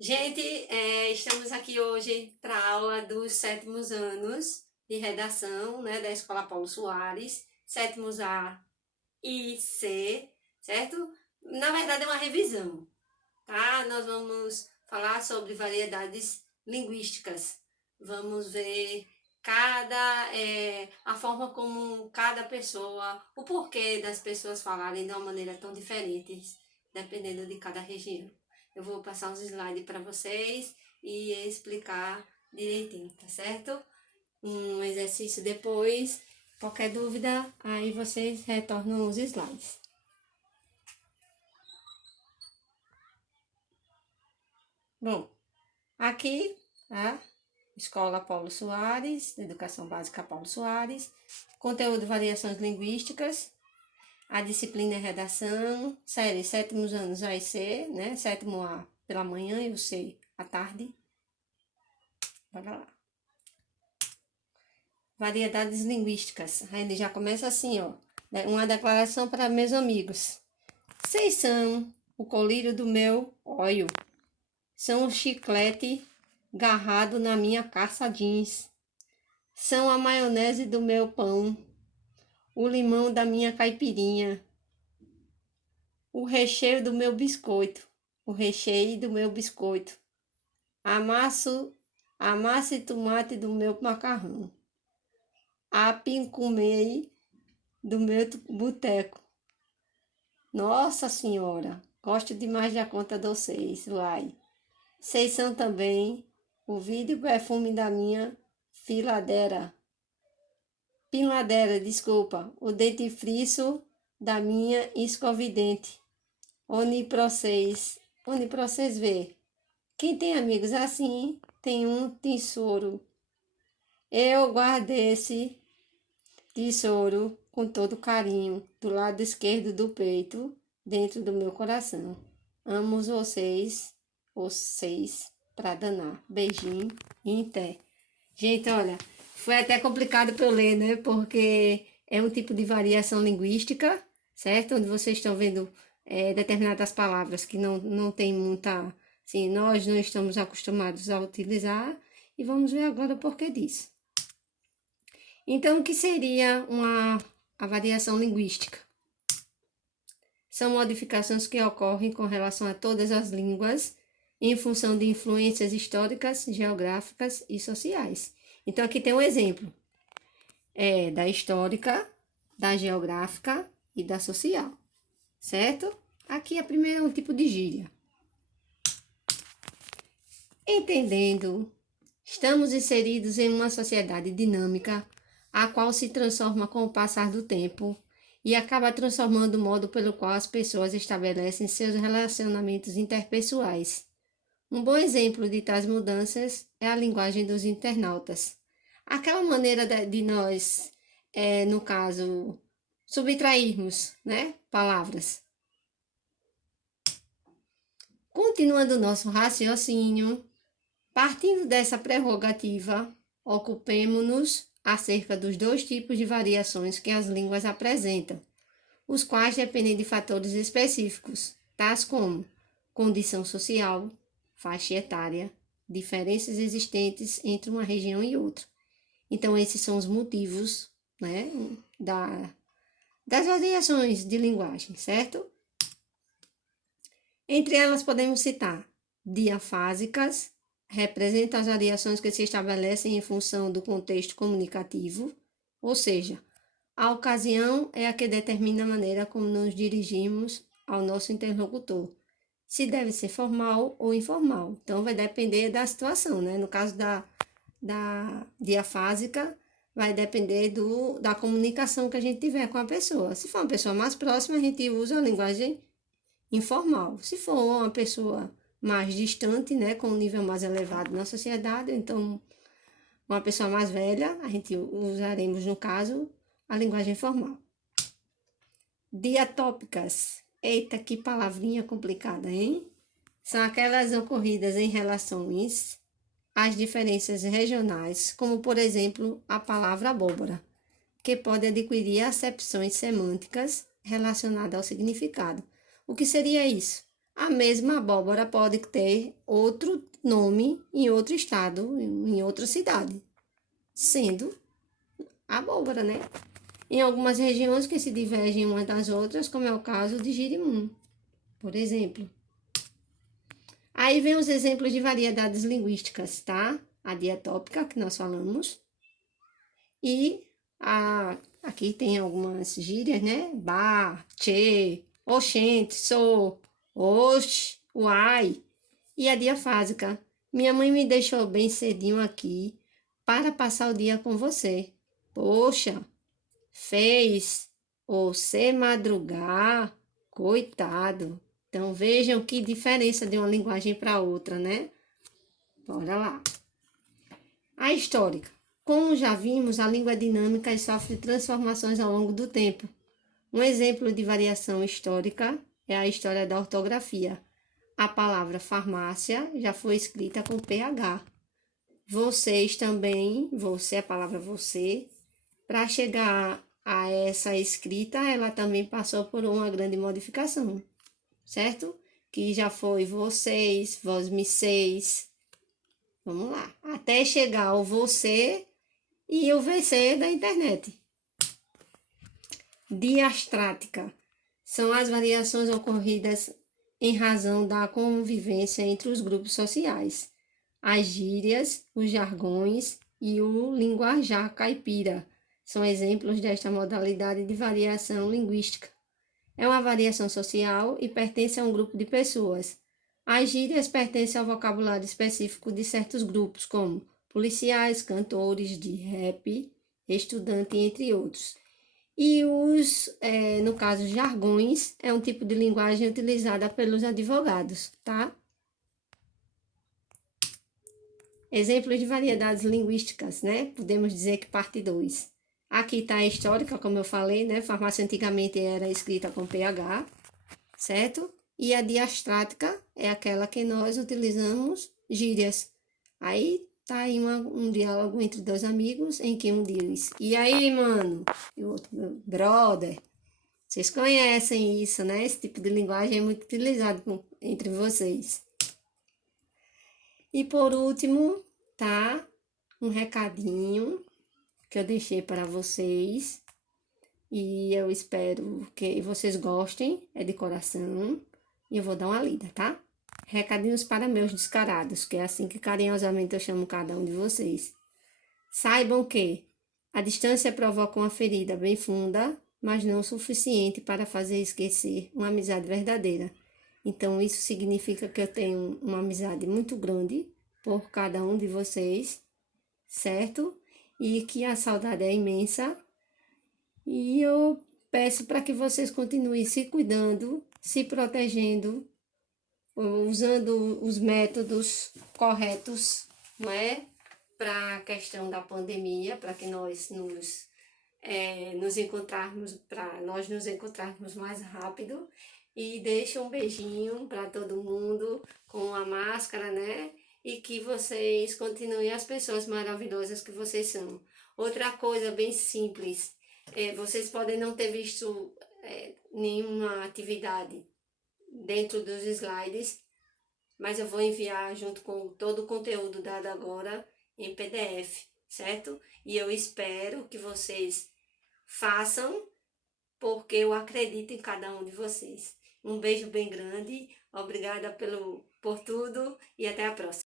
Gente, estamos aqui hoje para a aula dos sétimos anos de redação, né, da Escola Paulo Soares, sétimos A e C, certo? Na verdade é uma revisão, tá? Nós vamos falar sobre variedades linguísticas. Vamos ver a forma como cada pessoa, o porquê das pessoas falarem de uma maneira tão diferente, dependendo de cada região. Eu vou passar uns slides para vocês e explicar direitinho, tá certo? Um exercício depois. Qualquer dúvida, aí vocês retornam os slides. Bom, aqui, tá? Escola Paulo Soares, Educação Básica Paulo Soares, conteúdo variações linguísticas, a disciplina é redação, série sétimos anos A e C, né? Sétimo A pela manhã e o C à tarde. Bora lá. Variedades linguísticas. Aí ele já começa assim, ó. Uma declaração para meus amigos. Vocês são o colírio do meu óleo. São o chiclete garrado na minha calça jeans. São a maionese do meu pão. O limão da minha caipirinha. O recheio do meu biscoito. O recheio do meu biscoito. A massa e tomate do meu macarrão. A pincumei do meu boteco. Nossa Senhora, gosto demais da conta de vocês, uai. Vocês são também o vidro e perfume da minha pinladeira, desculpa, o dentifriço da minha escovidente. Onde pra vocês ver. Quem tem amigos assim, tem um tesouro. Eu guardei esse tesouro com todo carinho, do lado esquerdo do peito, dentro do meu coração. Amo vocês pra danar. Beijinho e até. Gente, olha, foi até complicado para eu ler, né? Porque é um tipo de variação linguística, certo? Onde vocês estão vendo determinadas palavras que não tem muita... Assim, nós não estamos acostumados a utilizar. E vamos ver agora o porquê disso. Então, o que seria a variação linguística? São modificações que ocorrem com relação a todas as línguas, em função de influências históricas, geográficas e sociais. Então, aqui tem um exemplo. Da histórica, da geográfica e da social, certo? Aqui a primeira é um tipo de gíria. Entendendo, estamos inseridos em uma sociedade dinâmica, a qual se transforma com o passar do tempo e acaba transformando o modo pelo qual as pessoas estabelecem seus relacionamentos interpessoais. Um bom exemplo de tais mudanças é a linguagem dos internautas. Aquela maneira de nós, no caso, subtrairmos, né, palavras. Continuando o nosso raciocínio, partindo dessa prerrogativa, ocupemo-nos acerca dos dois tipos de variações que as línguas apresentam, os quais dependem de fatores específicos, tais como condição social, faixa etária, diferenças existentes entre uma região e outra. Então, esses são os motivos, né, das variações de linguagem, certo? Entre elas podemos citar diafásicas, representam as variações que se estabelecem em função do contexto comunicativo, ou seja, a ocasião é a que determina a maneira como nos dirigimos ao nosso interlocutor, se deve ser formal ou informal. Então, vai depender da situação, né? No caso da diafásica, vai depender da comunicação que a gente tiver com a pessoa. Se for uma pessoa mais próxima, a gente usa a linguagem informal. Se for uma pessoa mais distante, né, com um nível mais elevado na sociedade, então uma pessoa mais velha, a gente usaremos, no caso, a linguagem formal. Diatópicas. Eita, que palavrinha complicada, hein? São aquelas ocorridas em relações às diferenças regionais, como, por exemplo, a palavra abóbora, que pode adquirir acepções semânticas relacionadas ao significado. O que seria isso? A mesma abóbora pode ter outro nome em outro estado, em outra cidade, sendo abóbora, né? Em algumas regiões que se divergem umas das outras, como é o caso de girimum, por exemplo. Aí vem os exemplos de variedades linguísticas, tá? A diatópica, que nós falamos, e aqui tem algumas gírias, né? Bah, tchê, oxente, sou, oxe, uai. E a diafásica. Minha mãe me deixou bem cedinho aqui para passar o dia com você. Poxa, fez você madrugar, coitado. Então vejam que diferença de uma linguagem para outra, né? Bora lá. A histórica. Como já vimos, a língua é dinâmica e sofre transformações ao longo do tempo. Um exemplo de variação histórica é a história da ortografia. A palavra farmácia já foi escrita com PH. Vocês também, você, a palavra você, para chegar a essa escrita, ela também passou por uma grande modificação, certo? Que já foi vocês, vós me seis. Vamos lá. Até chegar ao você e o VC da internet. Diastrática são as variações ocorridas em razão da convivência entre os grupos sociais, as gírias, os jargões e o linguajar caipira são exemplos desta modalidade de variação linguística. É uma variação social e pertence a um grupo de pessoas. As gírias pertencem ao vocabulário específico de certos grupos, como policiais, cantores de rap, estudante, entre outros. E no caso, jargões, é um tipo de linguagem utilizada pelos advogados, tá? Exemplos de variedades linguísticas, né? Podemos dizer que parte 2. Aqui está a histórica, como eu falei, né? Farmácia antigamente era escrita com PH, certo? E a diastrática é aquela que nós utilizamos gírias. Aí tá aí um diálogo entre dois amigos em que um diz: E aí, mano? E o outro: Brother. Vocês conhecem isso, né? Esse tipo de linguagem é muito utilizado entre vocês. E por último, tá? Um recadinho que eu deixei para vocês. E eu espero que vocês gostem, é de coração. E eu vou dar uma lida, tá? Recadinhos para meus descarados, que é assim que carinhosamente eu chamo cada um de vocês. Saibam que a distância provoca uma ferida bem funda, mas não o suficiente para fazer esquecer uma amizade verdadeira. Então, isso significa que eu tenho uma amizade muito grande por cada um de vocês, certo? E que a saudade é imensa. E eu peço para que vocês continuem se cuidando, se protegendo, usando os métodos corretos, não é? Para a questão da pandemia, para que nós nos encontrarmos, para nós nos encontrarmos mais rápido. E deixo um beijinho para todo mundo com a máscara, né? E que vocês continuem as pessoas maravilhosas que vocês são. Outra coisa bem simples, vocês podem não ter visto nenhuma atividade dentro dos slides, mas eu vou enviar junto com todo o conteúdo dado agora em PDF, certo? E eu espero que vocês façam, porque eu acredito em cada um de vocês. Um beijo bem grande, obrigada por tudo e até a próxima.